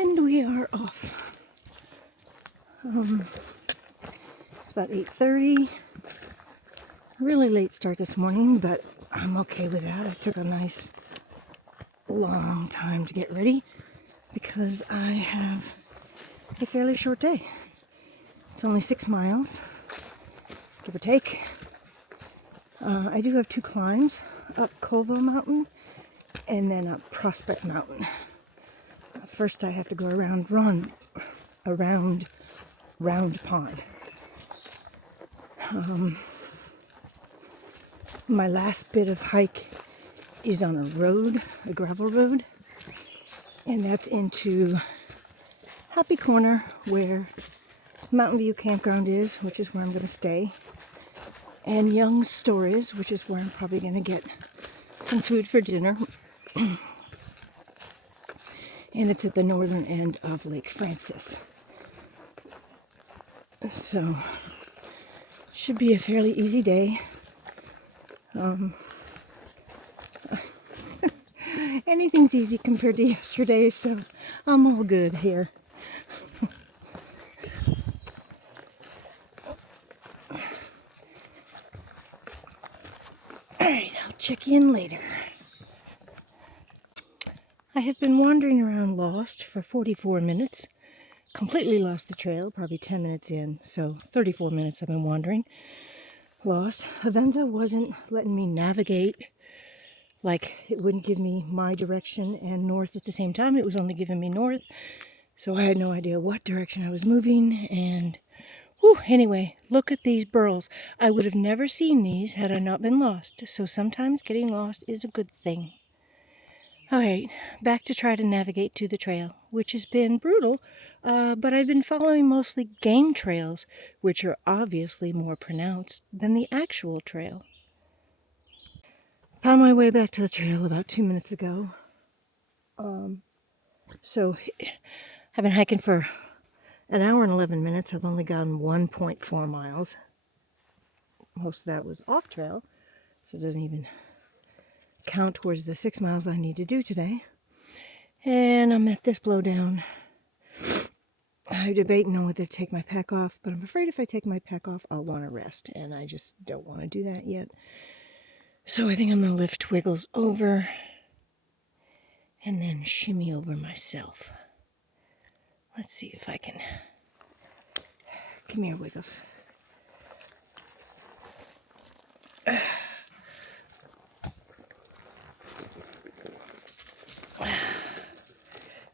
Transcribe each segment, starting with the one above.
And we are off. It's about 8:30. Really late start this morning, but I'm okay with that. I took a nice long time to get ready because I have a fairly short day. It's only 6 miles, give or take. I do have 2 climbs, up Covell Mountain and then up Prospect Mountain. First I have to go around Round Pond. My last bit of hike is on a road, a gravel road, and that's into Happy Corner where Mountain View Campground is, which is where I'm going to stay, and Young's Store is, which is where I'm probably going to get some food for dinner. And it's at the northern end of Lake Francis. So, should be a fairly easy day. Anything's easy compared to yesterday, so I'm all good here. Alright, I'll check in later. I have been wandering around lost for 44 minutes. Completely lost the trail, probably 10 minutes in, so 34 minutes I've been wandering. Lost. Avenza wasn't letting me navigate, like it wouldn't give me my direction and north at the same time. It was only giving me north, so I had no idea what direction I was moving. And anyway, look at these burls. I would have never seen these had I not been lost, so sometimes getting lost is a good thing. Alright, back to try to navigate to the trail, which has been brutal, but I've been following mostly game trails, which are obviously more pronounced than the actual trail. Found my way back to the trail about 2 minutes ago. So I've been hiking for an hour and 11 minutes. I've only gone 1.4 miles. Most of that was off trail, so it doesn't even count towards the 6 miles I need to do today. And I'm at this blowdown. I'm debating on whether to take my pack off, but I'm afraid if I take my pack off, I'll want to rest, and I just don't want to do that yet. So I think I'm going to lift Wiggles over and then shimmy over myself. Let's see if I can. Come here, Wiggles.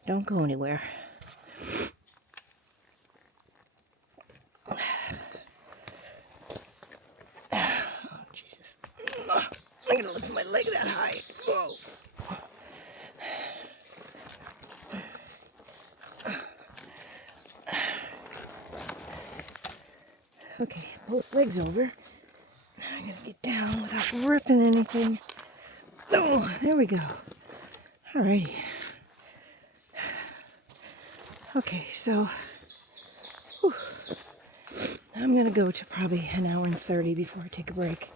Don't go anywhere. Oh, Jesus. I'm gonna lift my leg that high. Whoa. Okay, both legs over. Now I'm gonna get down without ripping anything. Oh, there we go. Alrighty. Okay, so I'm gonna go to probably an hour and 30 before I take a break,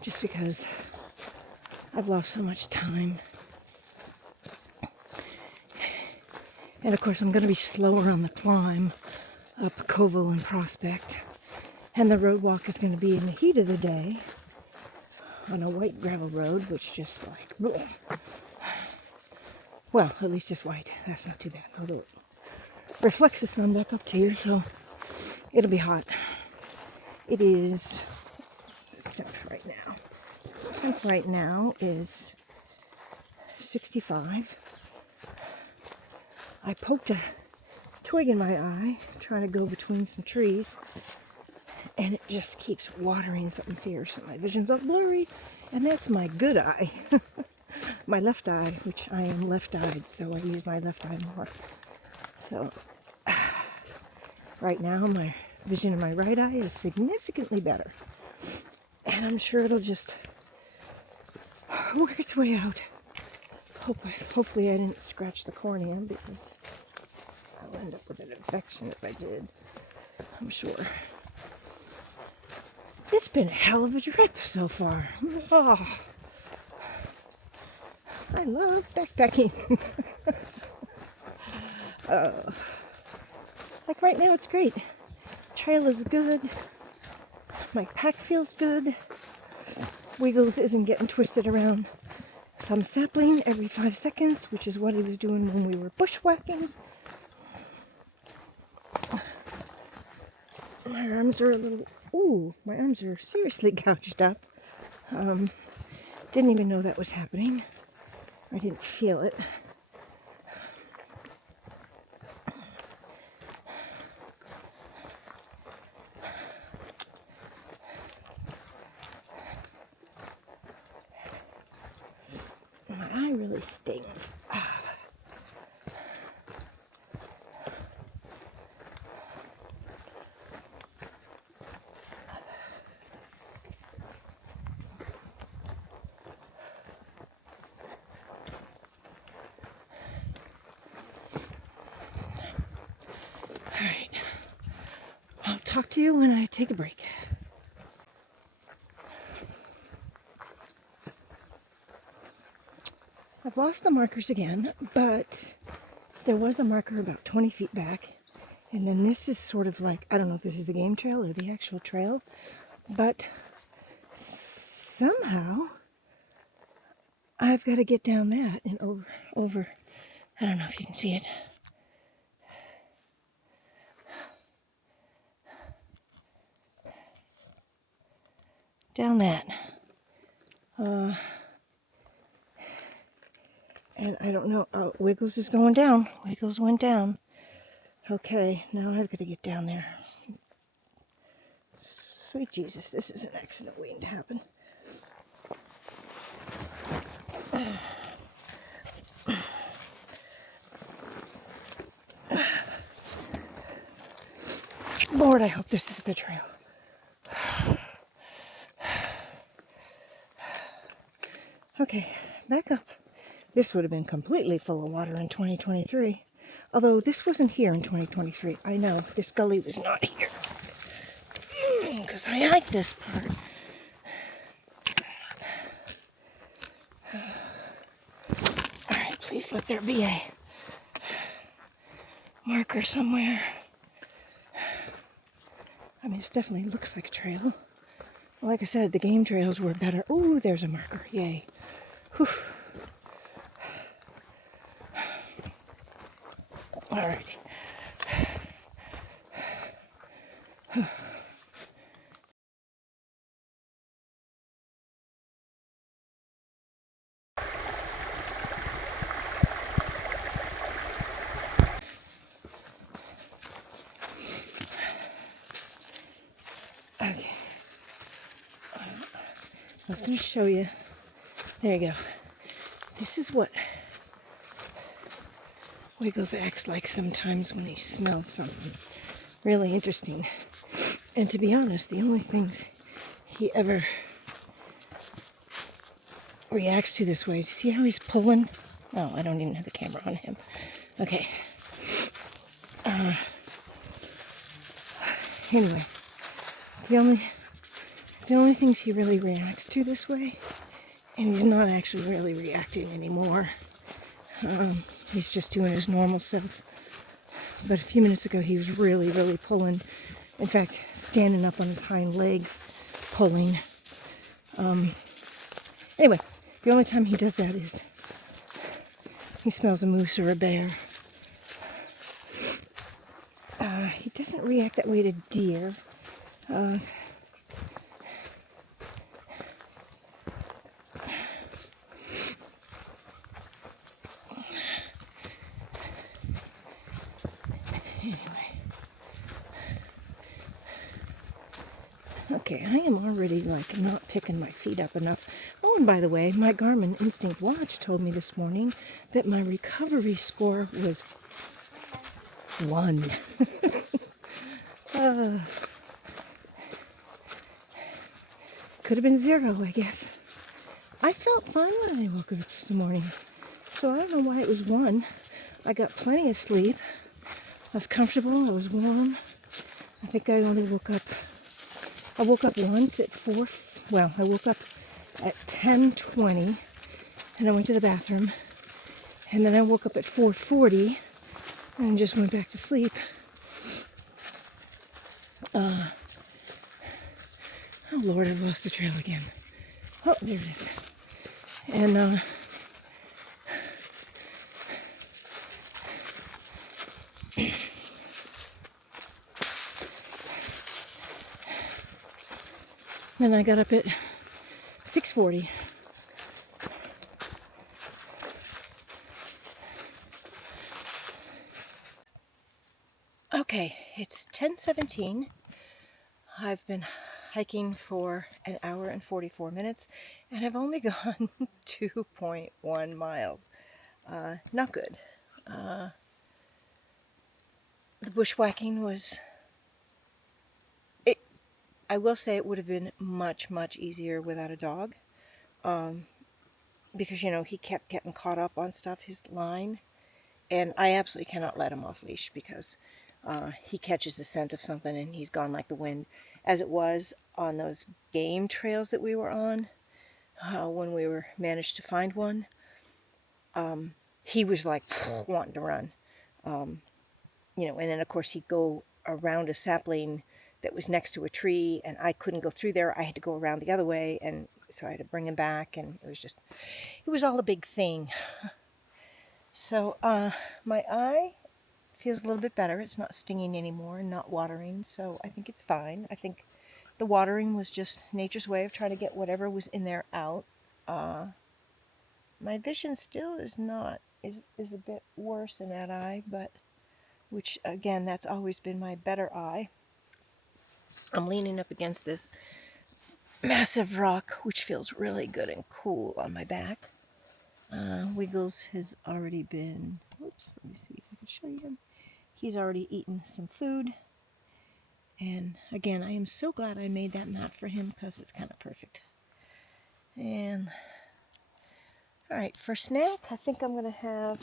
just because I've lost so much time. And of course I'm gonna be slower on the climb up Covell and Prospect, and the road walk is gonna be in the heat of the day on a white gravel road, which just like, well, at least it's white. That's not too bad, although it reflects the sun back up to you, so it'll be hot. It is, right now. Temp right now is 65. I poked a twig in my eye, trying to go between some trees, and it just keeps watering something fierce, and my vision's all blurry, and that's my good eye. My left eye, which I am left-eyed, so I use my left eye more. So, right now, my vision in my right eye is significantly better. And I'm sure it'll just work its way out. Hopefully I didn't scratch the cornea, because I'll end up with an infection if I did. I'm sure. It's been a hell of a trip so far. Oh, I love backpacking. Like right now, it's great. Trail is good. My pack feels good. Wiggles isn't getting twisted around some sapling every 5 seconds, which is what he was doing when we were bushwhacking. My arms are a little, ooh, my arms are seriously gouged up. Didn't even know that was happening. I didn't feel it. My eye really stings. Alright, I'll talk to you when I take a break. I've lost the markers again, but there was a marker about 20 feet back, and then this is sort of like, I don't know if this is a game trail or the actual trail, but somehow I've got to get down that and over, I don't know if you can see it. Down that. And I don't know. Oh, Wiggles is going down. Wiggles went down. Okay, now I've got to get down there. Sweet Jesus, this is an accident waiting to happen. Lord, I hope this is the trail. Okay, back up. This would have been completely full of water in 2023. Although this wasn't here in 2023. I know, this gully was not here. Because I like this part. Alright, please let there be a marker somewhere. I mean, this definitely looks like a trail. Like I said, the game trails were better. Ooh, there's a marker. Yay. Whew. Alrighty. Okay. I was going to show you. There you go. This is what Wiggles acts like sometimes when he smells something really interesting. And to be honest, the only things he ever reacts to this way, see how he's pulling? Oh, I don't even have the camera on him. Okay. Anyway, the only things he really reacts to this way, and he's not actually really reacting anymore. He's just doing his normal stuff. But a few minutes ago, he was really, really pulling. In fact, standing up on his hind legs, pulling. Anyway, the only time he does that is he smells a moose or a bear. He doesn't react that way to deer. Okay, I am already like not picking my feet up enough. Oh, and by the way, my Garmin Instinct watch told me this morning that my recovery score was 1. Could have been 0, I guess. I felt fine when I woke up this morning, so I don't know why it was 1. I got plenty of sleep. I was comfortable. I was warm. I think I only woke up. I woke up once at 4. Well, I woke up at 10:20, and I went to the bathroom, and then I woke up at 4:40, and just went back to sleep. Oh Lord, I've lost the trail again. Oh, there it is. And then I got up at 6:40. Okay, it's 10:17. I've been hiking for an hour and 44 minutes and have only gone 2.1 miles. Not good. The bushwhacking was... I will say it would have been much, much easier without a dog. Because, you know, he kept getting caught up on stuff, his line. And I absolutely cannot let him off leash because he catches the scent of something and he's gone like the wind. As it was on those game trails that we were on, when we managed to find one, he was like wanting to run. You know, and then of course he'd go around a sapling that was next to a tree, and I couldn't go through there. I had to go around the other way, and so I had to bring him back, and it was all a big thing. So my eye feels a little bit better. It's not stinging anymore and not watering, so I think it's fine. I think the watering was just nature's way of trying to get whatever was in there out. My vision still is a bit worse in that eye, but which again, that's always been my better eye. I'm leaning up against this massive rock, which feels really good and cool on my back. Wiggles has already been, oops, let me see if I can show you him. He's already eaten some food. And again, I am so glad I made that mat for him because it's kind of perfect. And, all right, for snack, I think I'm going to have,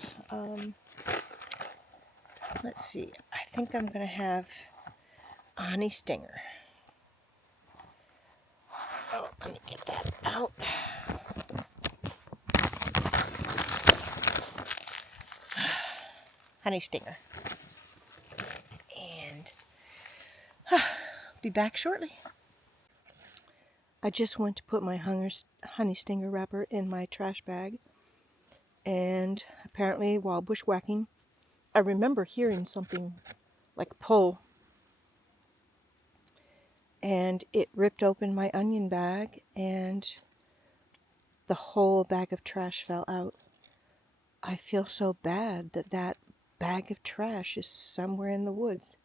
let's see, I think I'm going to have a honey stinger. Oh, let me get that out. Honey stinger. And be back shortly. I just went to put my honey stinger wrapper in my trash bag. And apparently while bushwhacking, I remember hearing something like pull. And it ripped open my onion bag and the whole bag of trash fell out. I feel so bad that that bag of trash is somewhere in the woods.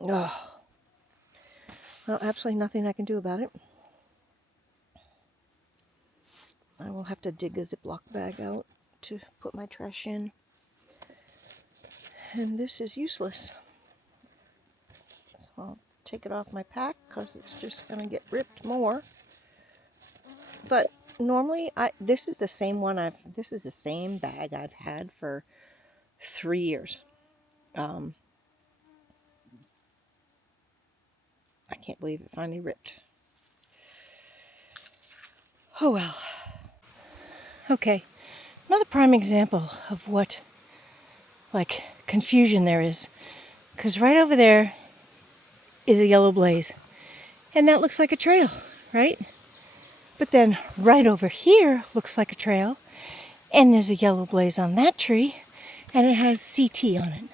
Oh. Well, absolutely nothing I can do about it. I will have to dig a Ziploc bag out to put my trash in. And this is useless. So I'll take it off my pack because it's just going to get ripped more. But normally, this is the same bag I've had for 3 years. I can't believe it finally ripped. Oh well. Okay, another prime example of what, like, confusion there is. Because right over there is a yellow blaze. And that looks like a trail, right? But then right over here looks like a trail. And there's a yellow blaze on that tree. And it has CT on it.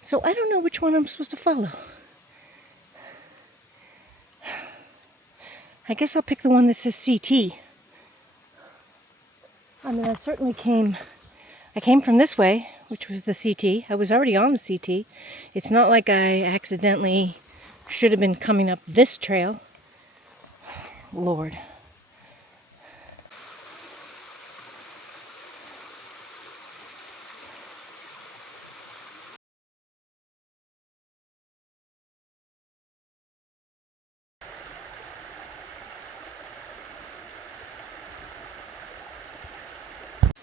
So I don't know which one I'm supposed to follow. I guess I'll pick the one that says CT. I mean, I came from this way, which was the CT. I was already on the CT. It's not like I accidentally should have been coming up this trail. Lord.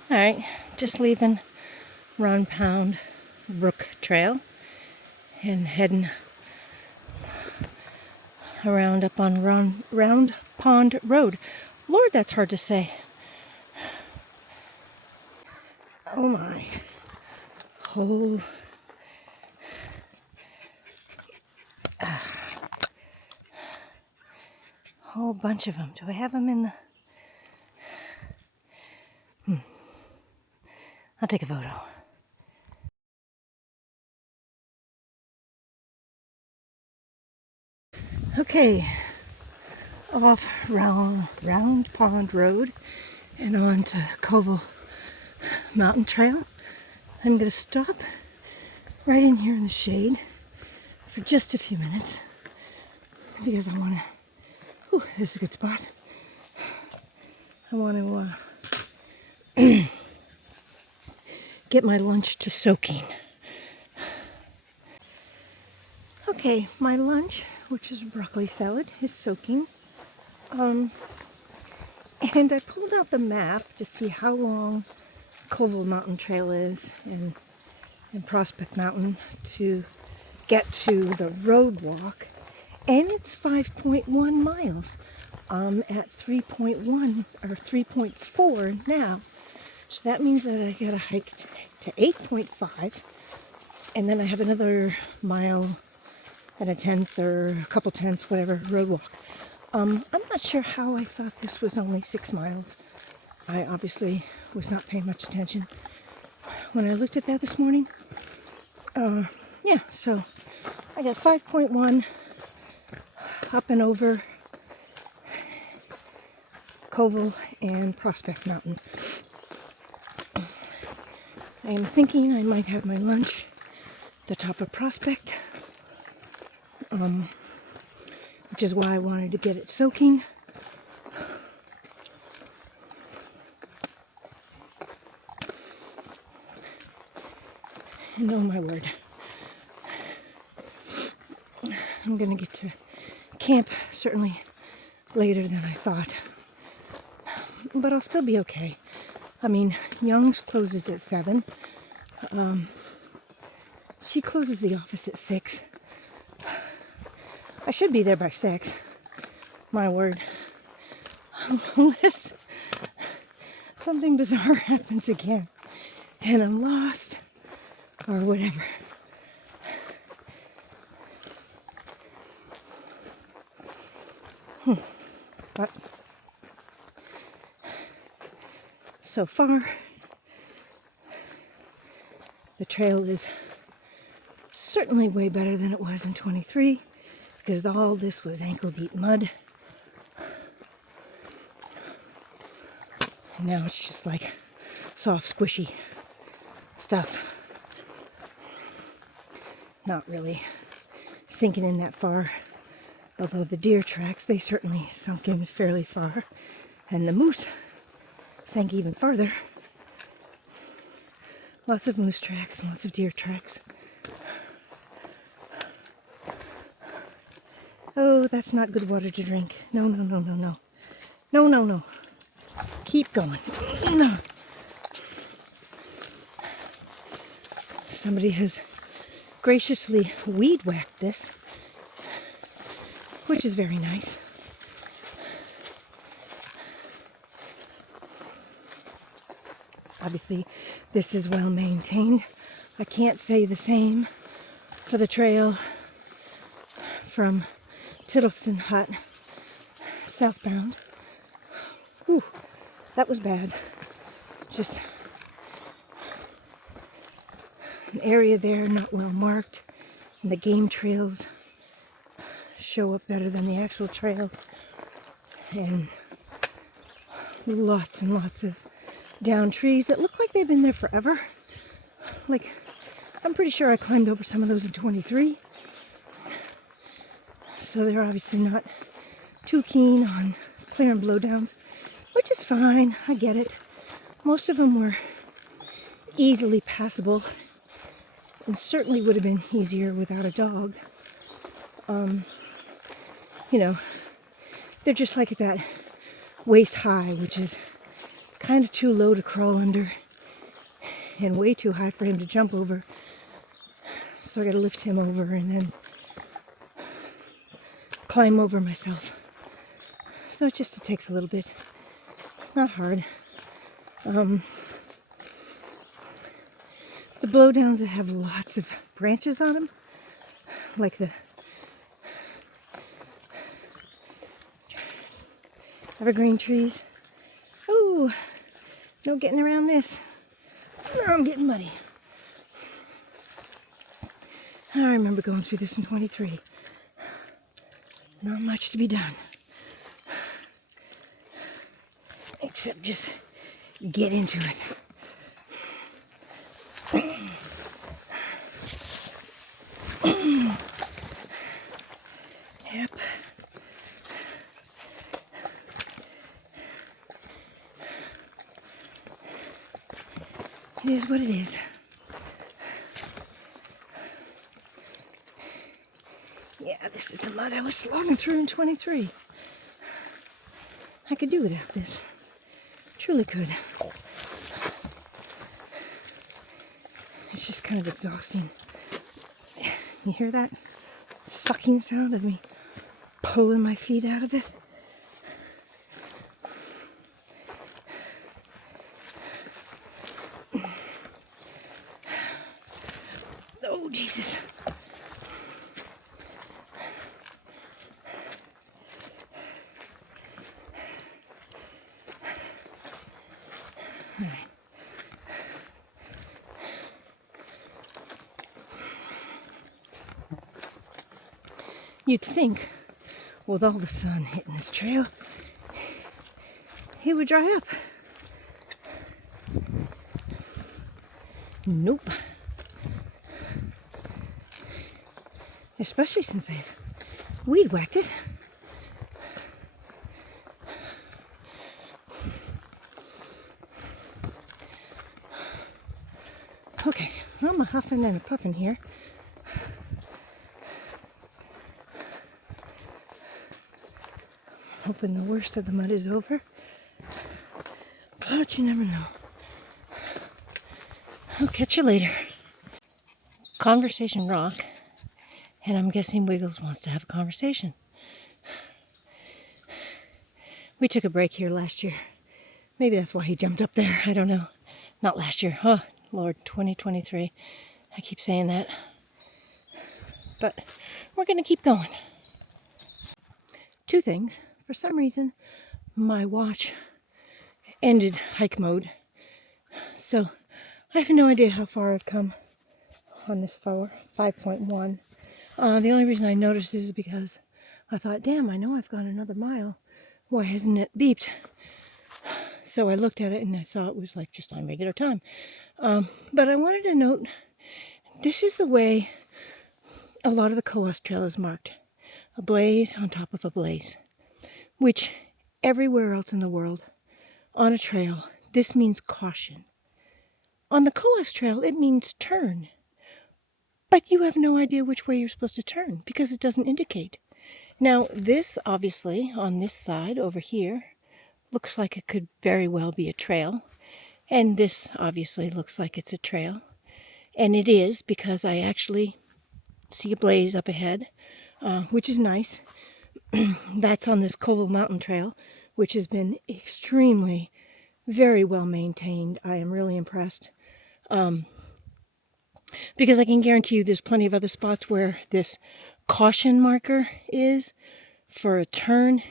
Alright, just leaving Round Brook Trail and heading around up on Round Pond Road. Lord, that's hard to say. Oh my. Oh, Whole bunch of them. Do I have them in the... I'll take a photo. Okay, off Round Pond Road and on to Covell Mountain Trail. I'm going to stop right in here in the shade for just a few minutes because I want to... Ooh, there's a good spot. I want to get my lunch to soaking. Okay, my lunch, which is broccoli salad, is soaking. And I pulled out the map to see how long Covell Mountain Trail is and Prospect Mountain to get to the road walk. And it's 5.1 miles. I'm at 3.1 or 3.4 now. So that means that I gotta hike to 8.5. And then I have another mile and a tenth or a couple tenths, whatever, road walk. I'm not sure how I thought this was only 6 miles. I obviously was not paying much attention when I looked at that this morning. Yeah, so I got 5.1 up and over Covell and Prospect Mountain. I am thinking I might have my lunch at the top of Prospect, which is why I wanted to get it soaking. And oh my word, I'm gonna get to camp certainly later than I thought, but I'll still be okay. I mean, Young's closes at 7. She closes the office at 6. I should be there by 6. My word. Unless something bizarre happens again and I'm lost or whatever. But so far, the trail is certainly way better than it was in 23 because all this was ankle-deep mud. And now it's just like soft, squishy stuff. Not really sinking in that far. Although the deer tracks, they certainly sunk in fairly far. And the moose sank even farther. Lots of moose tracks and lots of deer tracks. Oh, that's not good water to drink. No, no, no, no, no. No, no, no. Keep going. No. Somebody has graciously weed whacked this, which is very nice. Obviously, this is well maintained. I can't say the same for the trail from Tillotson Hut southbound. Whew, that was bad. Just an area there not well marked, and the game trails show up better than the actual trail, and lots and lots of down trees that look like they've been there forever. Like, I'm pretty sure I climbed over some of those in 23, so they're obviously not too keen on clearing blowdowns, which is fine. I get it. Most of them were easily passable and certainly would have been easier without a dog. You know, they're just like at that waist high, which is kind of too low to crawl under and way too high for him to jump over. So I gotta lift him over and then climb over myself. So it takes a little bit. Not hard. The blowdowns that have lots of branches on them, like the evergreen trees. Oh, no getting around this. Now I'm getting muddy. I remember going through this in 23. Not much to be done. Except just get into it. Yep. It is what it is. Yeah, this is the mud I was slogging through in 23. I could do without this. Truly could. It's just kind of exhausting. You hear that sucking sound of me pulling my feet out of it? Oh, Jesus. All right. You'd think, with all the sun hitting this trail, it would dry up. Nope. Especially since I've weed whacked it. Okay, I'm a huffing and a puffing here. Hoping the worst of the mud is over. But you never know. I'll catch you later. Conversation rock. And I'm guessing Wiggles wants to have a conversation. We took a break here last year. Maybe that's why he jumped up there. I don't know. Not last year. Oh, Lord, 2023. I keep saying that. But we're going to keep going. Two things. For some reason, my watch ended hike mode. So I have no idea how far I've come on this 5.1. The only reason I noticed is because I thought, damn, I know I've gone another mile. Why hasn't it beeped? So I looked at it and I saw it was like just on regular time. But I wanted to note, this is the way a lot of the Cohos Trail is marked. A blaze on top of a blaze. Which everywhere else in the world, on a trail, this means caution. On the Cohos Trail, it means turn. But you have no idea which way you're supposed to turn because it doesn't indicate. Now, this obviously, on this side over here, looks like it could very well be a trail. And this obviously looks like it's a trail. And it is because I actually see a blaze up ahead, which is nice. That's on this Covell mountain trail, which has been extremely, very well maintained. I am really impressed. Because I can guarantee you there's plenty of other spots where this caution marker is for a turn,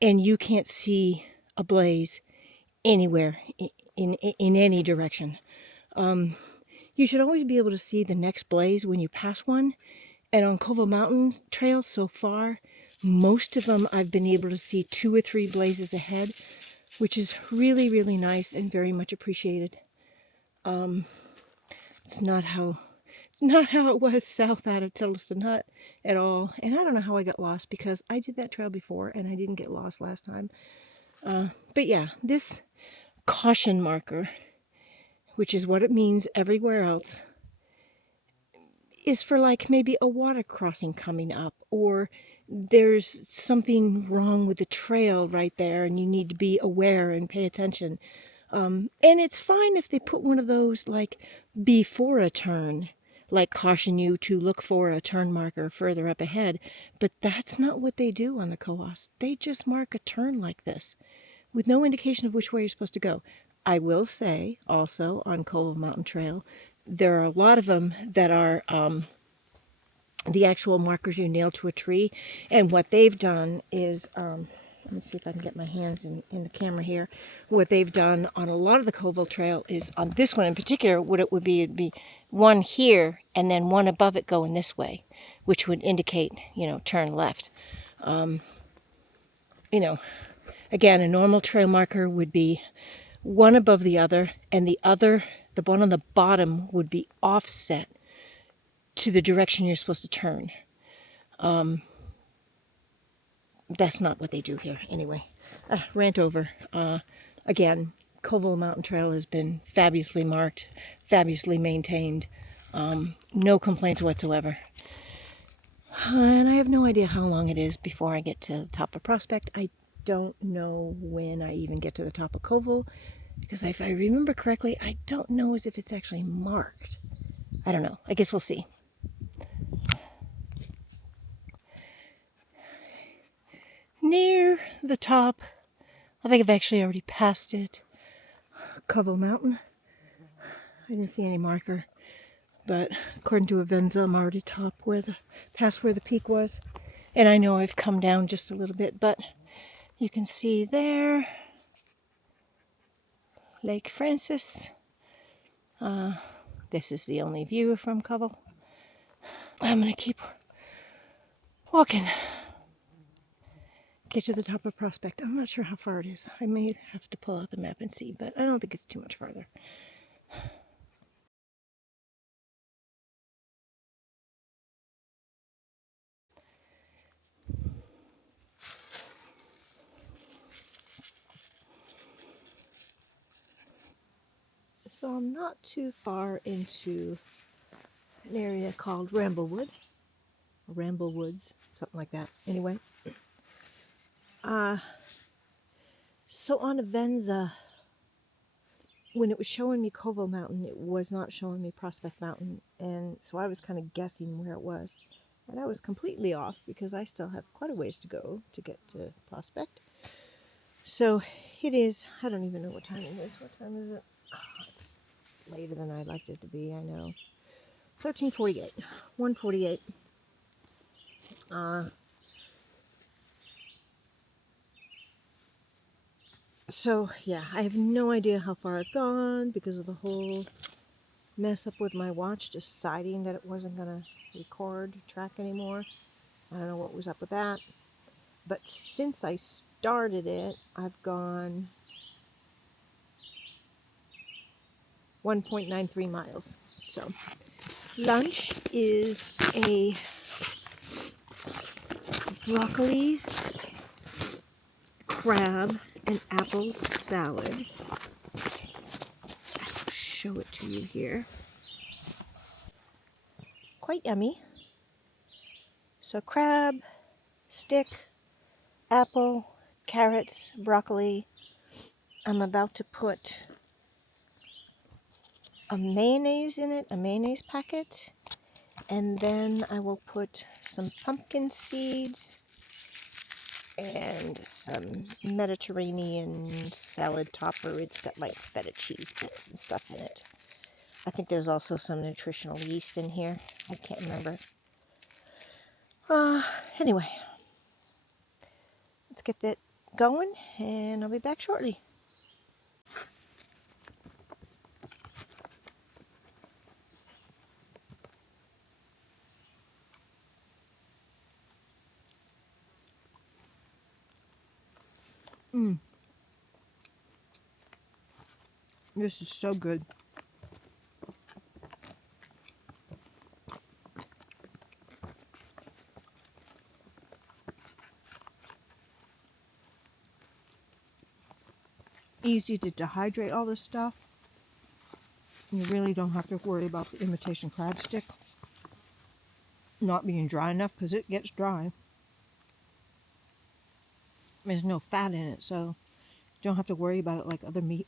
and you can't see a blaze anywhere in any direction. You should always be able to see the next blaze when you pass one. And on Covell Mountain Trail so far, most of them I've been able to see 2 or 3 blazes ahead, which is really, really nice and very much appreciated. It's not how it was south out of Tillotson Hut at all. And I don't know how I got lost because I did that trail before and I didn't get lost last time. But yeah, this caution marker, which is what it means everywhere else, is for like maybe a water crossing coming up, or there's something wrong with the trail right there and you need to be aware and pay attention. And it's fine if they put one of those like before a turn, like caution you to look for a turn marker further up ahead, but that's not what they do on the Cohos. They just mark a turn like this with no indication of which way you're supposed to go. I will say also on Covell Mountain Trail, there are a lot of them that are the actual markers you nail to a tree. And what they've done is, let me see if I can get my hands in the camera here. What they've done on a lot of the Covell Trail is on this one in particular, what it would be, it'd be one here and then one above it going this way, which would indicate, turn left. Again, a normal trail marker would be one above the other, and the one on the bottom would be offset to the direction you're supposed to turn. That's not what they do here. Anyway, rant over. Again, Covell Mountain Trail has been fabulously marked, fabulously maintained. No complaints whatsoever. And I have no idea how long it is before I get to the top of Prospect. I don't know when I even get to the top of Covell, because if I remember correctly, I don't know as if it's actually marked. I don't know. I guess we'll see. Near the top, I think I've actually already passed it, Covell Mountain. I didn't see any marker, but according to Avenza, I'm already past where the peak was. And I know I've come down just a little bit, but you can see there, Lake Francis. This is the only view from Covell. I'm gonna keep walking. Get to the top of Prospect. I'm not sure how far it is. I may have to pull out the map and see, but I don't think it's too much farther. So I'm not too far into an area called Ramblewood, or Ramblewoods, something like that. Anyway, so on Avenza, when it was showing me Covell Mountain, it was not showing me Prospect Mountain, and so I was kind of guessing where it was. And I was completely off because I still have quite a ways to go to get to Prospect. So it is, I don't even know what time it is. What time is it? Oh, it's later than I'd like it to be, I know. 13:48, 1:48. So yeah, I have no idea how far I've gone because of the whole mess up with my watch deciding that it wasn't gonna record track anymore. I don't know what was up with that. But since I started it, I've gone 1.93 miles. So lunch is a broccoli, crab, and apple salad. I'll show it to you here. Quite yummy. So crab, stick, apple, carrots, broccoli. I'm about to put a mayonnaise in it, a mayonnaise packet, and then I will put some pumpkin seeds and some Mediterranean salad topper. It's got like feta cheese bits and stuff in it. I think there's also some nutritional yeast in here. I can't remember. Anyway, let's get that going, and I'll be back shortly. This is so good. Easy to dehydrate all this stuff. You really don't have to worry about the imitation crab stick not being dry enough, because it gets dry. There's no fat in it, so you don't have to worry about it like other meat.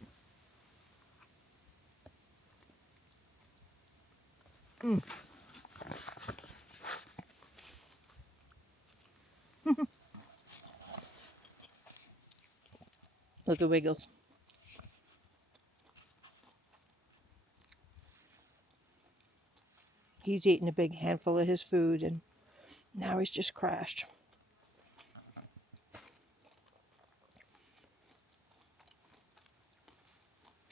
Look at Wiggles. He's eaten a big handful of his food, and now he's just crashed.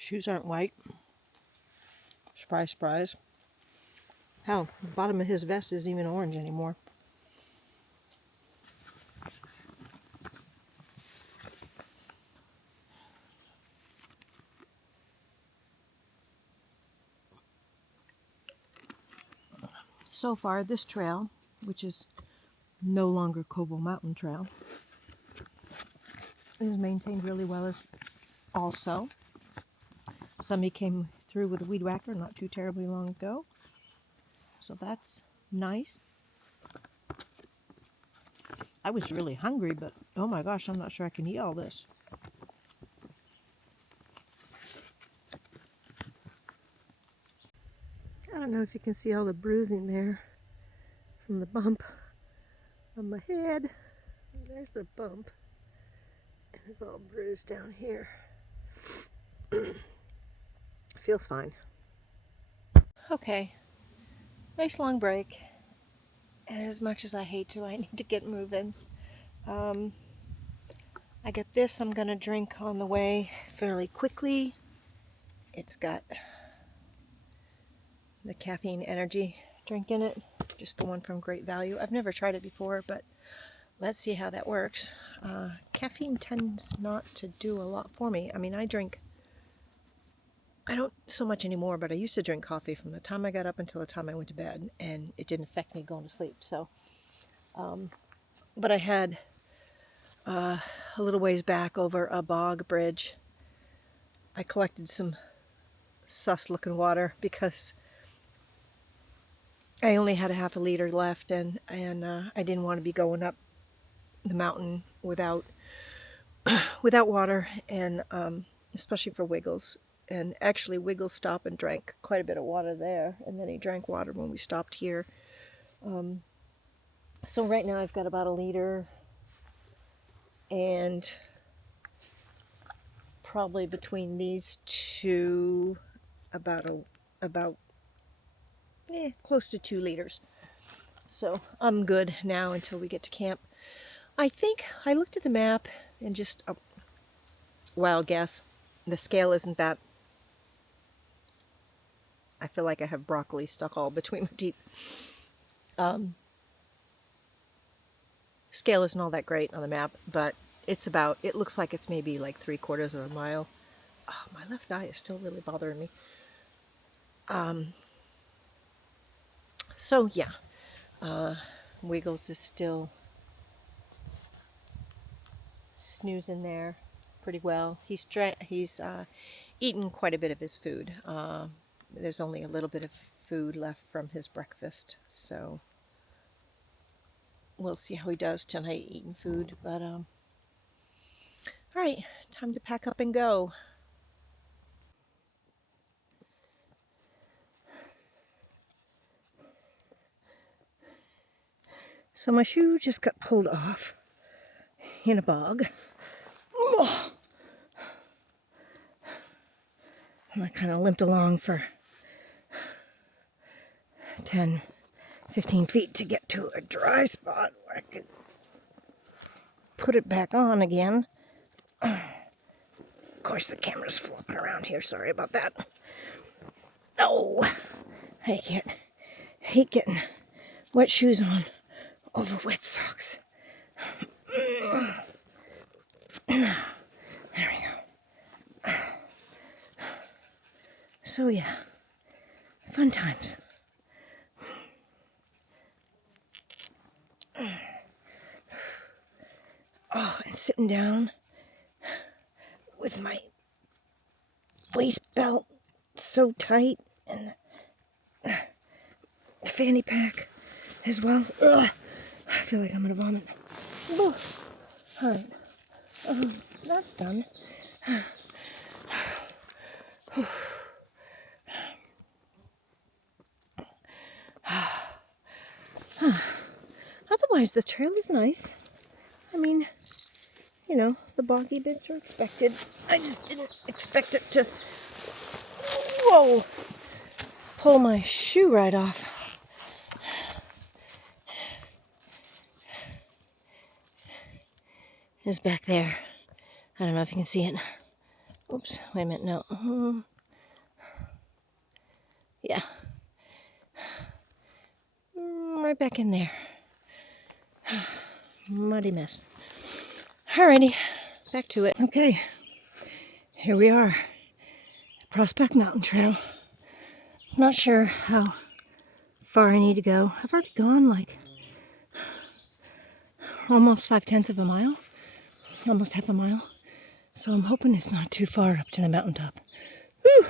Shoes aren't white. Surprise, surprise. Hell, the bottom of his vest isn't even orange anymore. So far, this trail, which is no longer Covell Mountain Trail, is maintained really well as also. Somebody came through with a weed whacker not too terribly long ago, so that's nice. I was really hungry, but oh my gosh, I'm not sure I can eat all this. I don't know if you can see all the bruising there from the bump on my head. There's the bump, and it's all bruised down here. Feels fine. Okay, nice long break. And as much as I hate to, I need to get moving. I get this I'm gonna drink on the way fairly quickly. It's got the caffeine energy drink in it, just the one from Great Value. I've never tried it before, but let's see how that works. Caffeine tends not to do a lot for me. I mean, I don't so much anymore, but I used to drink coffee from the time I got up until the time I went to bed, and it didn't affect me going to sleep. So, but I had a little ways back over a bog bridge, I collected some sus looking water because I only had a half a liter left, and I didn't want to be going up the mountain without water, and especially for Wiggles. And actually, Wiggles stopped and drank quite a bit of water there, and then he drank water when we stopped here. So right now I've got about a liter, and probably between these two, about close to 2 liters. So I'm good now until we get to camp. I think I looked at the map and just a wild guess. The scale isn't that. I feel like I have broccoli stuck all between my teeth. Scale isn't all that great on the map, but it looks like it's maybe like 3/4 of a mile. Oh, my left eye is still really bothering me. So yeah, Wiggles is still snoozing there pretty well. He's eaten quite a bit of his food. There's only a little bit of food left from his breakfast, so we'll see how he does tonight eating food. But all right, time to pack up and go. So my shoe just got pulled off in a bog. And I kind of limped along for 10, 15 feet to get to a dry spot where I could put it back on again. Of course, the camera's flopping around here. Sorry about that. Oh, I hate getting wet shoes on over wet socks. There we go. So yeah, fun times. Oh, and sitting down with my waist belt so tight and fanny pack as well. Ugh. I feel like I'm gonna vomit. All right, that's done. Otherwise, the trail is nice. I mean, you know, the boggy bits are expected. I just didn't expect it to, whoa, pull my shoe right off. It's back there. I don't know if you can see it. Oops, wait a minute, no. Yeah. Right back in there. Muddy mess. Alrighty, back to it. Okay, here we are. Prospect Mountain Trail. I'm not sure how far I need to go. I've already gone like almost 5/10 of a mile. Almost half a mile. So I'm hoping it's not too far up to the mountaintop. Whew!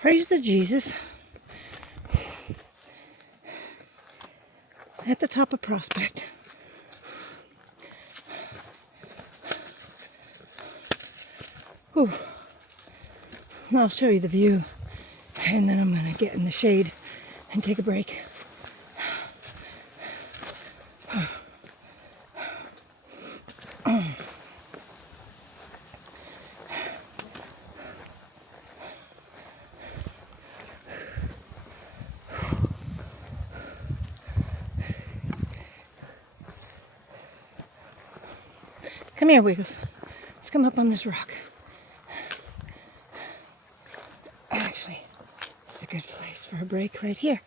Praise the Jesus. At the top of Prospect. Whew. I'll show you the view, and then I'm gonna get in the shade and take a break. Come here, Wiggles. Let's come up on this rock. Actually, it's a good place for a break right here.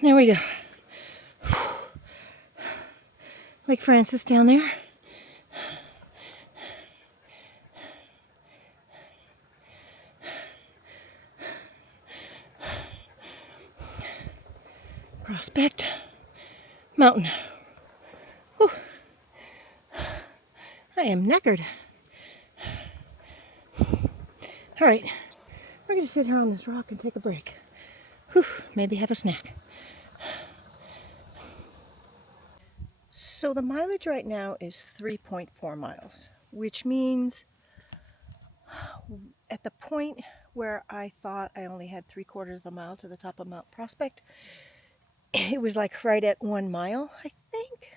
There we go. Lake Francis down there. Prospect Mountain. Whew. I am knackered. All right, we're gonna sit here on this rock and take a break. Whew, maybe have a snack. So the mileage right now is 3.4 miles, which means at the point where I thought I only had 3/4 of a mile to the top of Mount Prospect, it was like right at 1 mile, I think.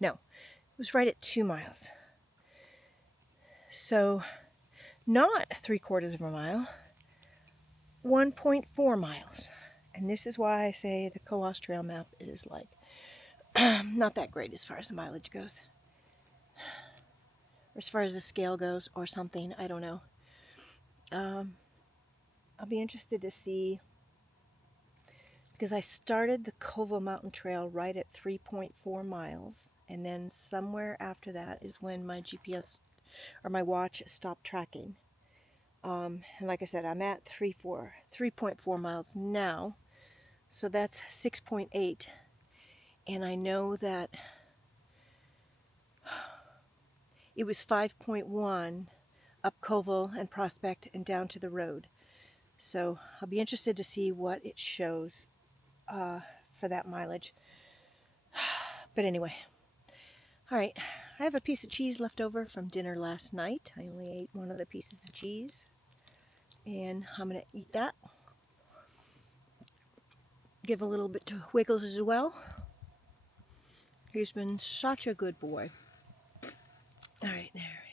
No, it was right at 2 miles. So not 3/4 of a mile, 1.4 miles. And this is why I say the Cohos Trail map is like not that great as far as the mileage goes. Or as far as the scale goes or something, I don't know. I'll be interested to see, because I started the Covell Mountain Trail right at 3.4 miles, and then somewhere after that is when my GPS or my watch stopped tracking. And like I said, I'm at 3.4 miles now, so that's 6.8, and I know that it was 5.1 up Covell and Prospect and down to the road. So I'll be interested to see what it shows for that mileage. But anyway, all right, I have a piece of cheese left over from dinner last night. I only ate one of the pieces of cheese, and I'm gonna eat that. Give a little bit to Wiggles as well. He's been such a good boy. All right, there.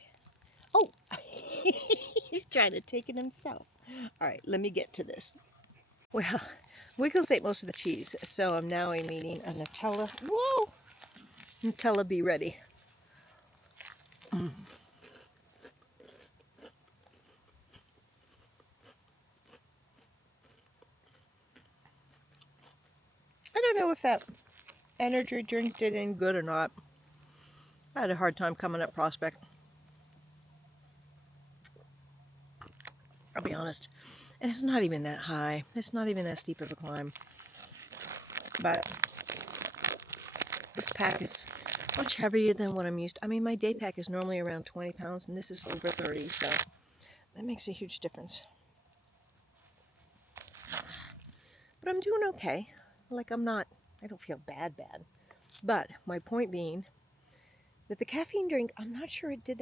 Oh, he's trying to take it himself. All right, let me get to this. Well, Wiggles ate most of the cheese, so I'm now eating a Nutella. Whoa! Nutella be ready. I don't know if that energy drink did any good or not. I had a hard time coming up Prospect. I'll be honest. And it's not even that high. It's not even that steep of a climb. But this pack is much heavier than what I'm used to. I mean, my day pack is normally around 20 pounds, and this is over 30, so that makes a huge difference. But I'm doing okay. Like, I don't feel bad. But my point being that the caffeine drink, I'm not sure it did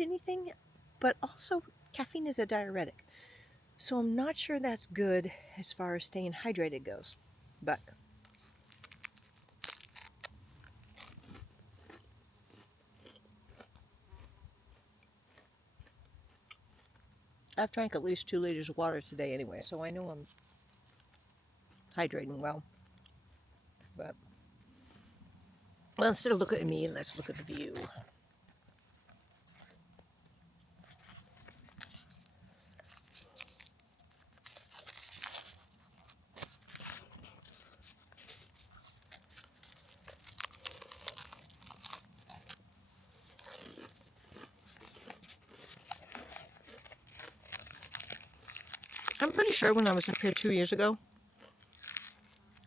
anything, but also caffeine is a diuretic. So I'm not sure that's good as far as staying hydrated goes. But I've drank at least 2 liters of water today anyway, so I know I'm hydrating well. But Well, instead of looking at me, let's look at the view. I'm pretty sure when I was up here 2 years ago,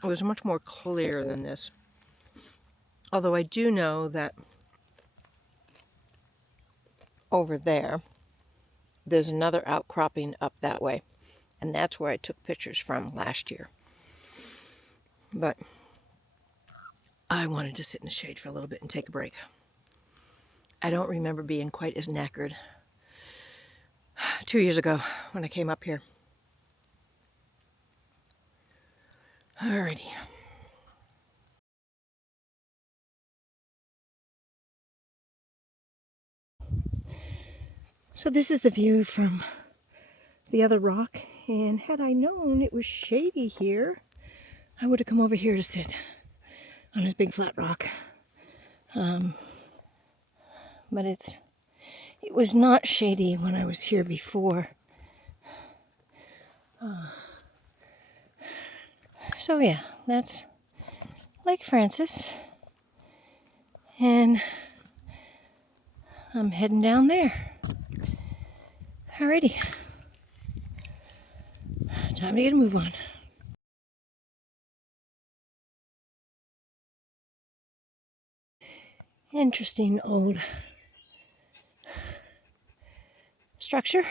it was much more clear than this. Although I do know that over there, there's another outcropping up that way. And that's where I took pictures from last year. But I wanted to sit in the shade for a little bit and take a break. I don't remember being quite as knackered 2 years ago when I came up here. Alrighty. So this is the view from the other rock, and had I known it was shady here, I would have come over here to sit on this big flat rock. But it was not shady when I was here before. So yeah, that's Lake Francis, and I'm heading down there. Alrighty, time to get a move on. Interesting old structure.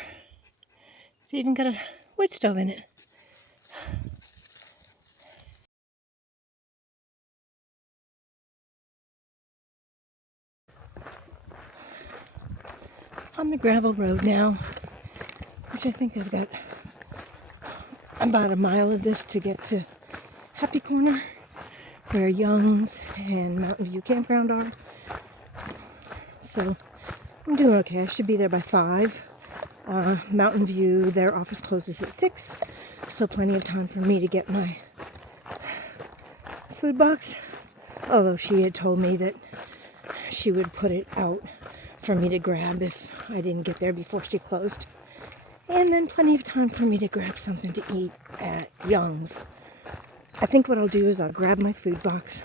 It's even got a wood stove in it. On the gravel road now, which I think I've got about a mile of this to get to Happy Corner, where Young's and Mountain View Campground are. So I'm doing okay. I should be there by 5. Mountain View, their office closes at 6, so plenty of time for me to get my food box. Although she had told me that she would put it out for me to grab if I didn't get there before she closed. And then plenty of time for me to grab something to eat at Young's. I think what I'll do is I'll grab my food box,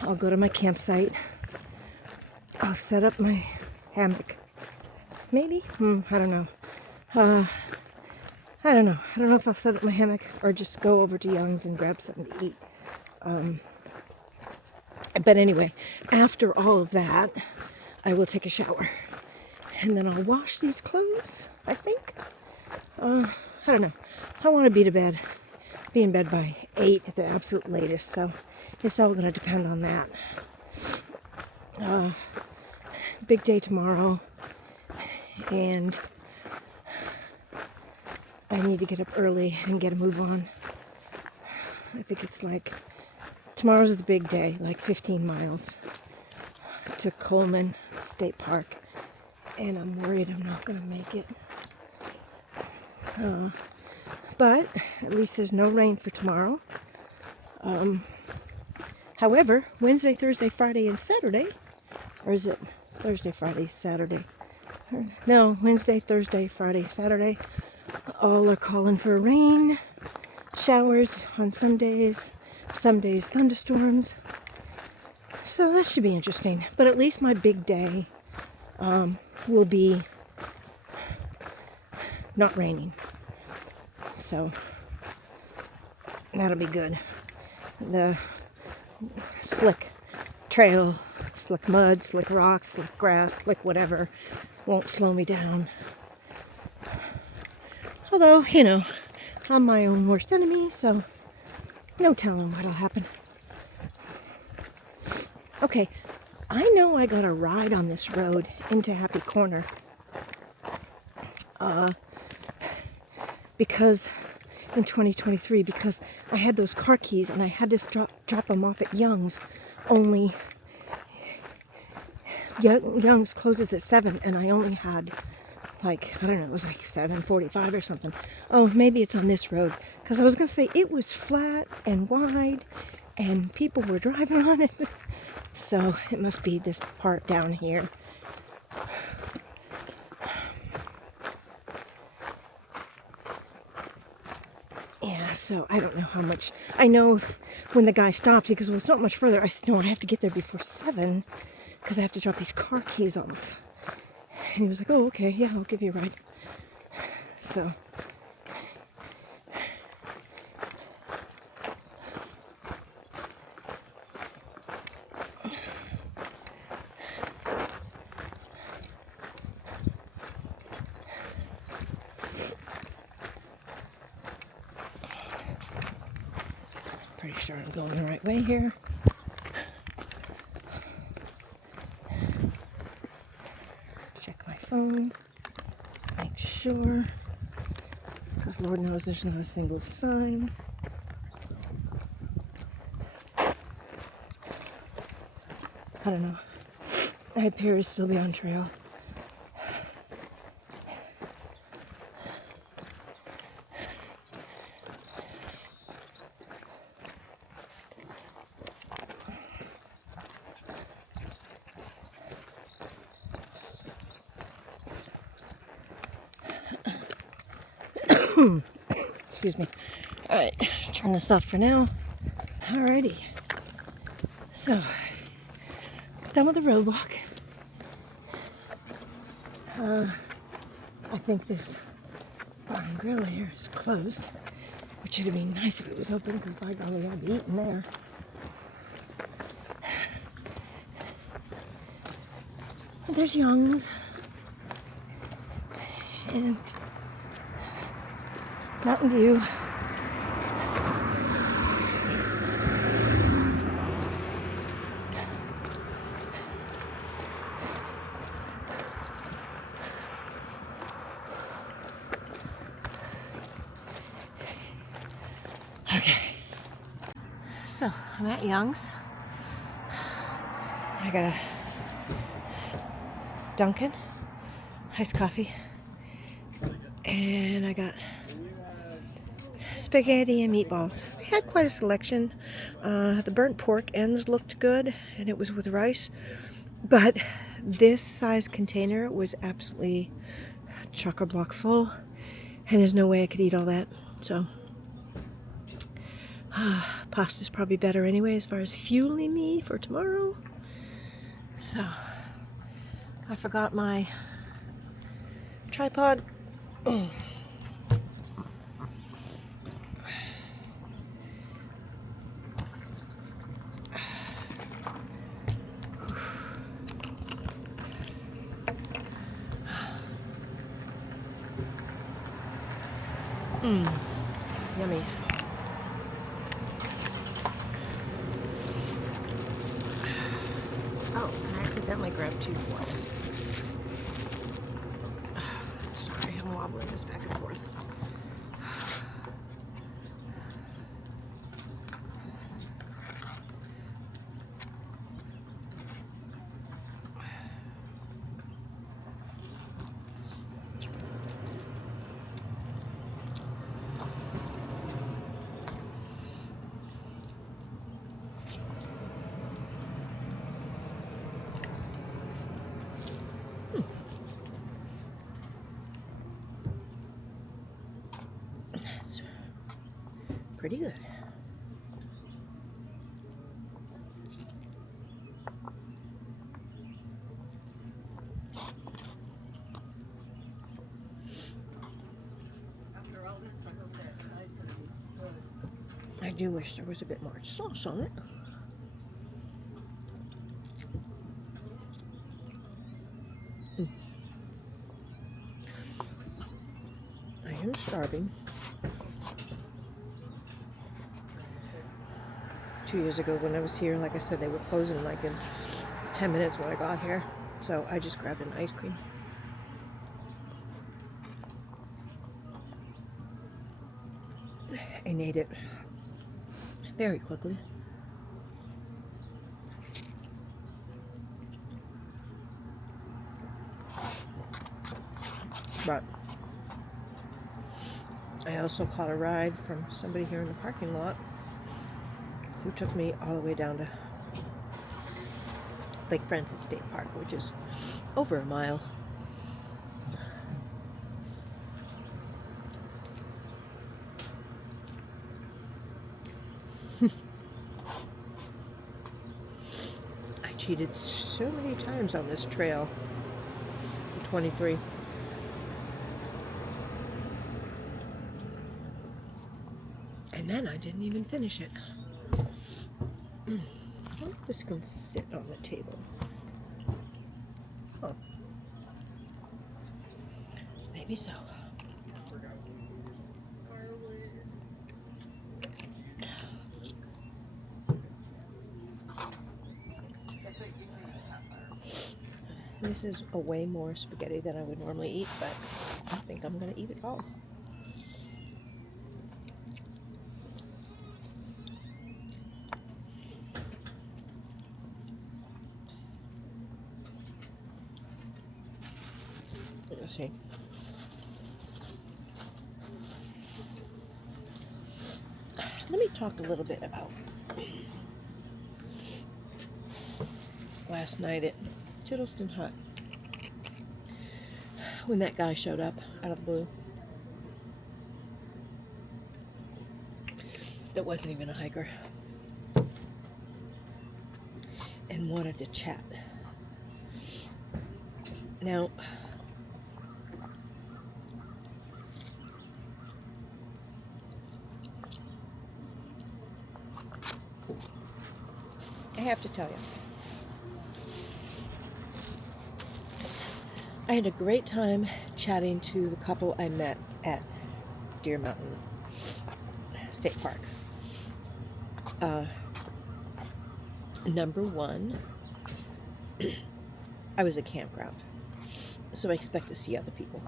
I'll go to my campsite, I'll set up my hammock. Maybe? I don't know. I don't know. I don't know if I'll set up my hammock or just go over to Young's and grab something to eat. But anyway, after all of that, I will take a shower. And then I'll wash these clothes, I think. I don't know. I want to be in bed by 8 at the absolute latest, so it's all going to depend on that. Big day tomorrow, and I need to get up early and get a move on. I think it's like, tomorrow's the big day, like 15 miles to Coleman State Park, and I'm worried I'm not going to make it. But at least there's no rain for tomorrow. However, Wednesday, Thursday, Friday, and Saturday, or is it Thursday, Friday, Saturday? No, Wednesday, Thursday, Friday, Saturday, all are calling for rain, showers on some days thunderstorms. So that should be interesting. But at least my big day will be not raining. So that'll be good. The slick trail, slick mud, slick rocks, slick grass, slick whatever won't slow me down. Although, you know, I'm my own worst enemy, so no telling what'll happen. Okay, I know I got a ride on this road into Happy Corner because in 2023, because I had those car keys and I had to drop them off at Young's. Only Young's closes at 7, and I only had, like, I don't know, it was like 7:45 or something. Oh, maybe it's on this road, because I was going to say it was flat and wide and people were driving on it. So it must be this part down here. Yeah, so I don't know how much. I know when the guy stopped, because well, it's not much further. I said, no, I have to get there before 7 because I have to drop these car keys off. And he was like, oh, okay, yeah, I'll give you a ride. So. Pretty sure I'm going the right way here. Check my phone. Make sure. Because Lord knows there's not a single sign. I don't know. I appear to still be on trail. Excuse me. Alright, turn this off for now. Alrighty. So, done with the road walk. I think this bar and grill here is closed, which would have been nice if it was open, because by golly, I'd be eating there. And there's Young's. And Mountain View. Okay. So, I'm at Young's. I got a Dunkin' iced coffee. And I got spaghetti and meatballs. They had quite a selection. The burnt pork ends looked good, and it was with rice. But this size container was absolutely chock-a-block full, and there's no way I could eat all that. So, pasta's probably better anyway as far as fueling me for tomorrow. So, I forgot my tripod. Yummy. Oh, I accidentally grabbed 2 forks. Sorry, I'm wobbling this back and forth. That's pretty good. After all this, I hope that ice is good. I do wish there was a bit more sauce on it. I am starving. 2 years ago when I was here, like I said, they were closing like in 10 minutes when I got here. So I just grabbed an ice cream. And ate it very quickly. But I also caught a ride from somebody here in the parking lot who took me all the way down to Lake Francis State Park, which is over a mile. I cheated so many times on this trail. 23. And then I didn't even finish it. I wonder if this can sit on the table. Huh. Maybe so. This is a way more spaghetti than I would normally eat, but I think I'm going to eat it all. Let's see. Let me talk a little bit about last night at Tillotson Hut when that guy showed up out of the blue. That wasn't even a hiker and wanted to chat. Now, I have to tell you, I had a great time chatting to the couple I met at Deer Mountain State Park. Number one, I was at Campground, so I expect to see other people.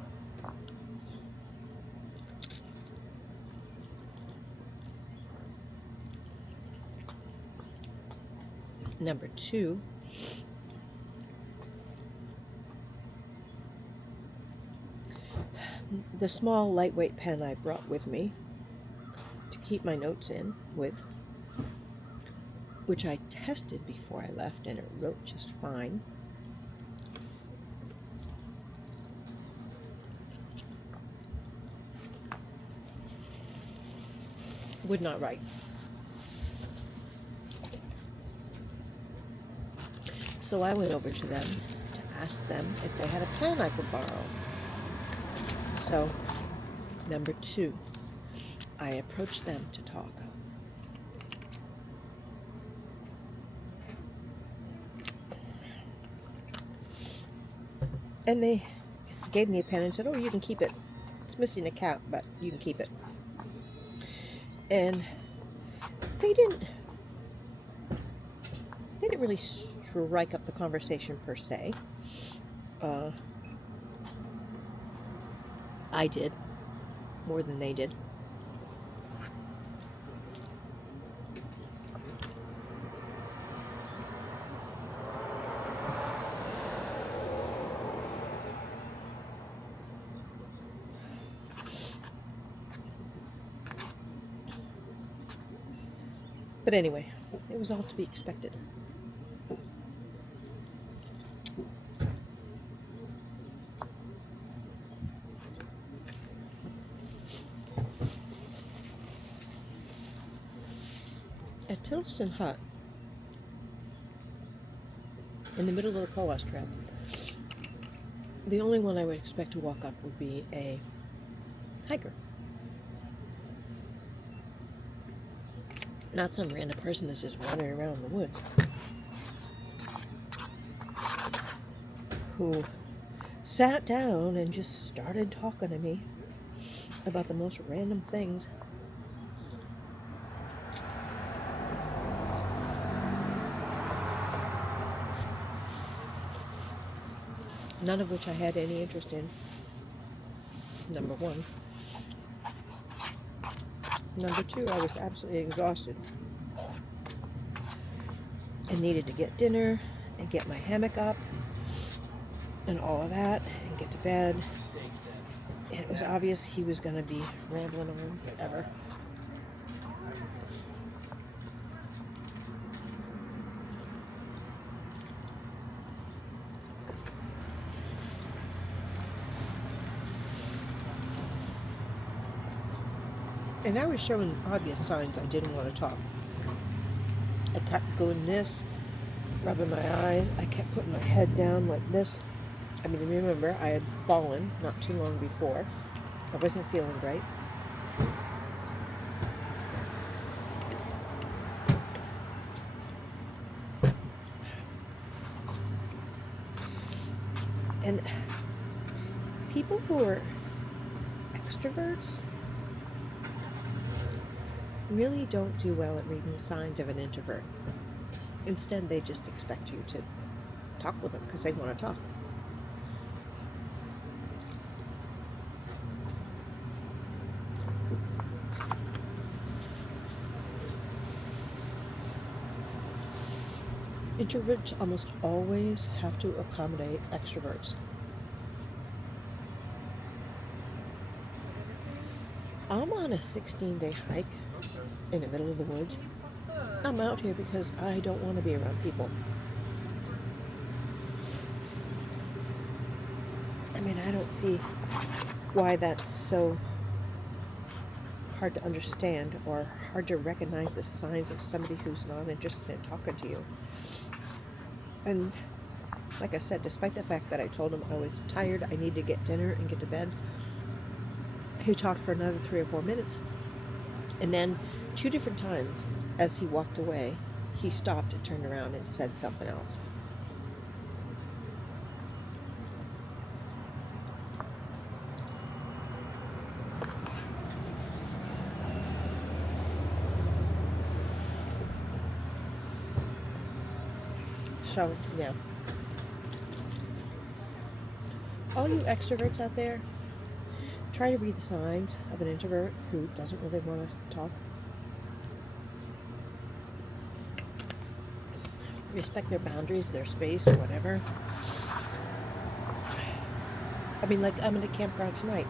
Number two, the small lightweight pen I brought with me to keep my notes in with, which I tested before I left and it wrote just fine. Would not write. So I went over to them to ask them if they had a pen I could borrow. So, number two, I approached them to talk. And they gave me a pen and said, "Oh, you can keep it. It's missing a cap, but you can keep it." And they didn't really strike up the conversation per se. I did more than they did. But anyway, it was all to be expected. At Tillotson Hut, in the middle of the Cohos Trail, the only one I would expect to walk up would be a hiker. Not some random person that's just wandering around in the woods, who sat down and just started talking to me about the most random things. None of which I had any interest in, number one. Number two, I was absolutely exhausted and needed to get dinner and get my hammock up and all of that and get to bed. And it was obvious he was going to be rambling on forever. And I was showing obvious signs I didn't want to talk. I kept going this, rubbing my eyes. I kept putting my head down like this. I mean, remember, I had fallen not too long before. I wasn't feeling great. And people who are extroverts really don't do well at reading the signs of an introvert. Instead, they just expect you to talk with them because they want to talk. Introverts almost always have to accommodate extroverts. I'm on a 16-day hike in the middle of the woods. I'm out here because I don't want to be around people. I mean, I don't see why that's so hard to understand or hard to recognize the signs of somebody who's not interested in talking to you. And like I said, despite the fact that I told him I was tired, I needed to get dinner and get to bed, he talked for another 3 or 4 minutes. And then 2 different times as he walked away, he stopped and turned around and said something else. So, yeah. All you extroverts out there, try to read the signs of an introvert who doesn't really want to talk. Respect their boundaries, their space, or whatever. I mean, like, I'm in a campground tonight.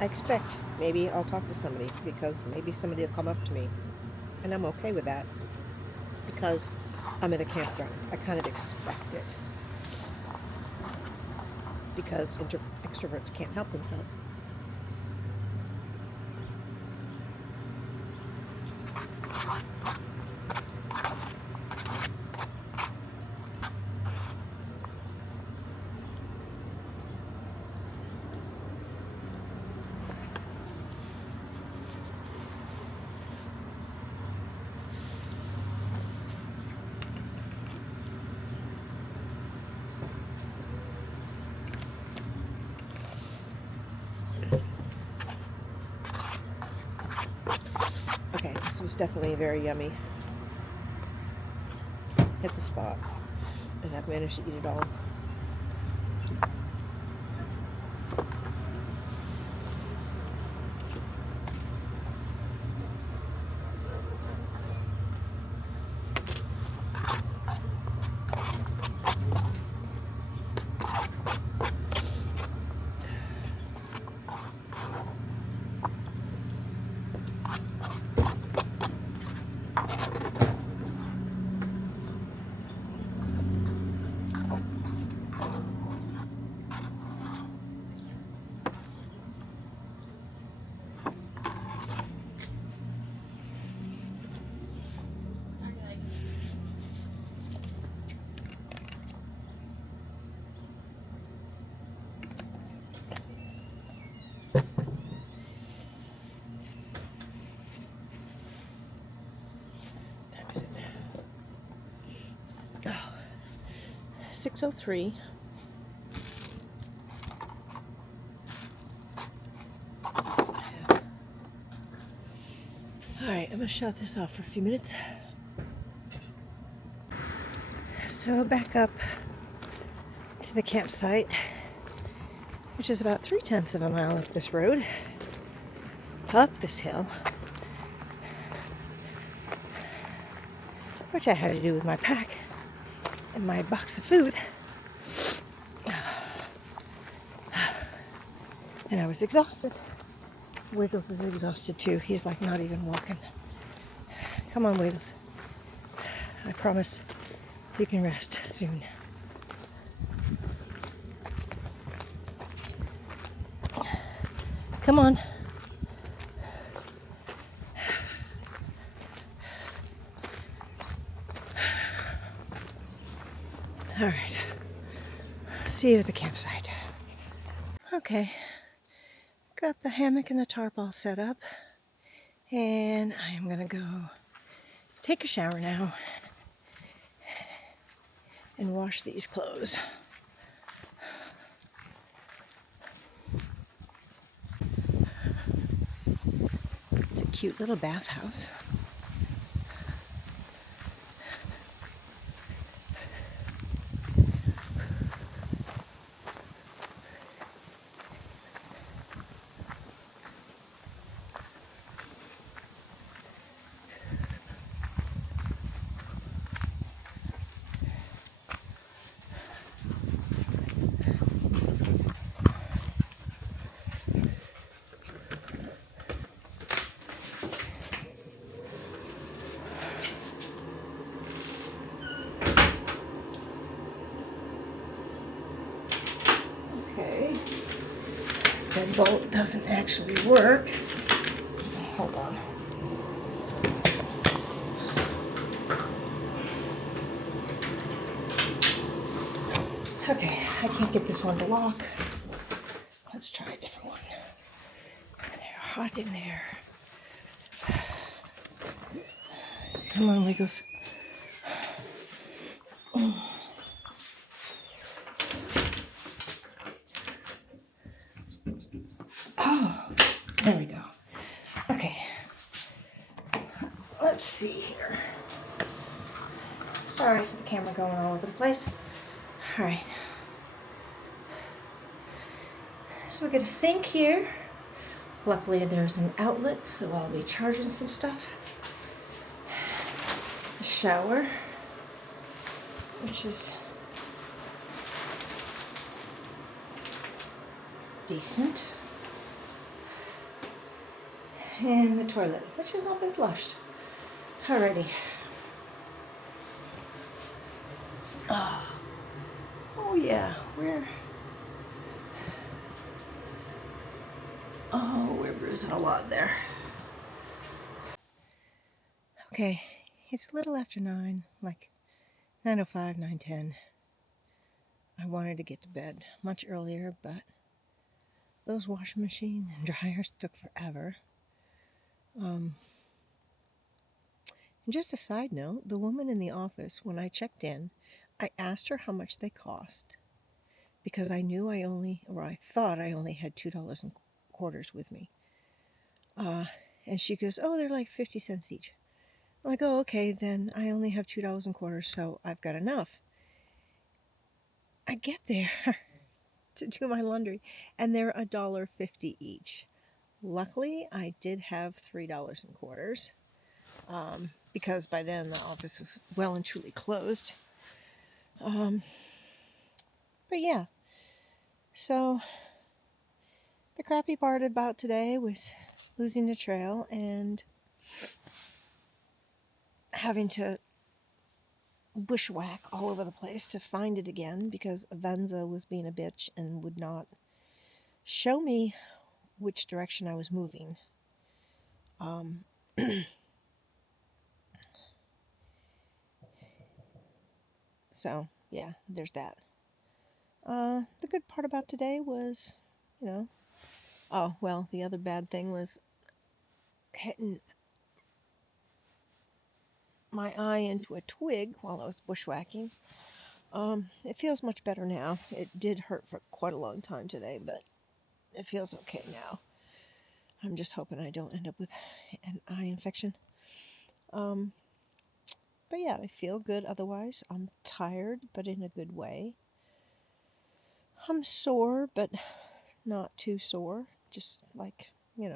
I expect maybe I'll talk to somebody because maybe somebody will come up to me. And I'm okay with that because I'm in a campground. I kind of expect it because extroverts can't help themselves. Okay, this was definitely very yummy. Hit the spot, and I've managed to eat it all. Oh, 6:03. Alright, I'm going to shut this off for a few minutes. So back up to the campsite, which is about 3/10 of a mile up this road, up this hill, which I had to do with my pack and my box of food. And I was exhausted. Wiggles is exhausted too. He's like not even walking. Come on, Wiggles. I promise you can rest soon. Come on. All right. See you at the campsite. Okay. Got the hammock and the tarp all set up. And I'm gonna go take a shower now and wash these clothes. It's a cute little bathhouse. Okay. That bolt doesn't actually work. Hold on. Okay, I can't get this one to lock. Let's try a different one. They're hot in there. Come on, Wiggles. Oh, there we go. Okay. Let's see here. Sorry for the camera going all over the place. All right. So we got a sink here. Luckily there's an outlet, so I'll be charging some stuff. A shower, which is decent. And the toilet, which has not been flushed. Alrighty. Oh yeah, we're bruising a lot there. Okay, it's a little after 9, like 9:05, 9:10. I wanted to get to bed much earlier, but those washing machine and dryers took forever. And just a side note, the woman in the office, when I checked in, I asked her how much they cost because I knew I thought I only had $2.25 with me. And she goes, oh, they're like 50 cents each. I'm like, oh, okay, then I only have $2.25, so I've got enough. I get there to do my laundry, and they're $1.50 each. Luckily, I did have $3.25, because by then the office was well and truly closed. But yeah, so the crappy part about today was losing the trail and having to bushwhack all over the place to find it again because Avenza was being a bitch and would not show me which direction I was moving. So yeah, there's that. The good part about today was, oh well, the other bad thing was hitting my eye into a twig while I was bushwhacking. It feels much better now. It did hurt for quite a long time today, but it feels okay now. I'm just hoping I don't end up with an eye infection. But yeah, I feel good otherwise. I'm tired, but in a good way. I'm sore, but not too sore. Just like, it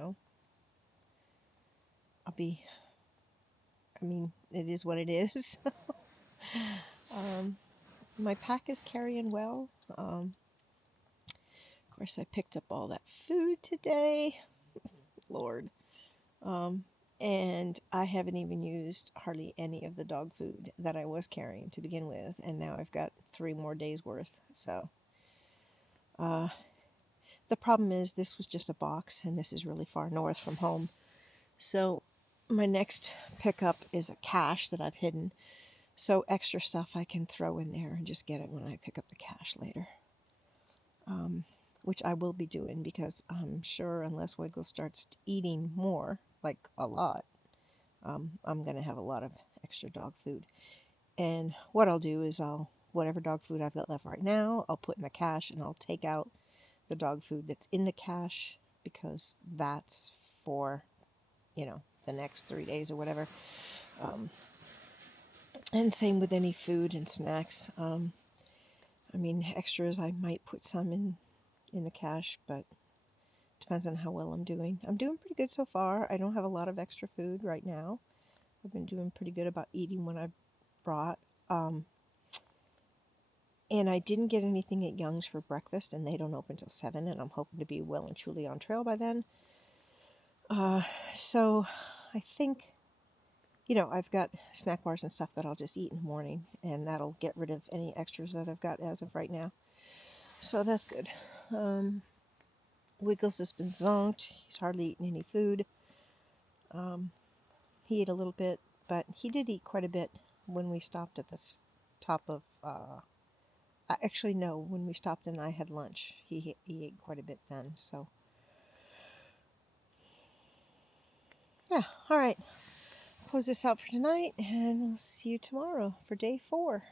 is what it is. My pack is carrying well. Of course, I picked up all that food today. Lord. And I haven't even used hardly any of the dog food that I was carrying to begin with. And now I've got 3 more days worth. So, the problem is this was just a box and this is really far north from home. So my next pickup is a cache that I've hidden. So extra stuff I can throw in there and just get it when I pick up the cash later. Which I will be doing, because I'm sure unless Wiggle starts eating more, like a lot, I'm going to have a lot of extra dog food. And what I'll do is whatever dog food I've got left right now, I'll put in the cache, and I'll take out the dog food that's in the cache, because that's for, the next 3 days or whatever. And same with any food and snacks. Extras, I might put some in the cache, but depends on how well I'm doing. I'm doing pretty good so far. I don't have a lot of extra food right now. I've been doing pretty good about eating what I brought. And I didn't get anything at Young's for breakfast, and they don't open till 7, and I'm hoping to be well and truly on trail by then. So I think, I've got snack bars and stuff that I'll just eat in the morning, and that'll get rid of any extras that I've got as of right now. So that's good. Wiggles has been zonked. He's hardly eaten any food. He ate a little bit, but he did eat quite a bit when we stopped at the top of... actually, no, when we stopped and I had lunch, he ate quite a bit then, so... Yeah, all right. Close this out for tonight, and we'll see you tomorrow for day 4.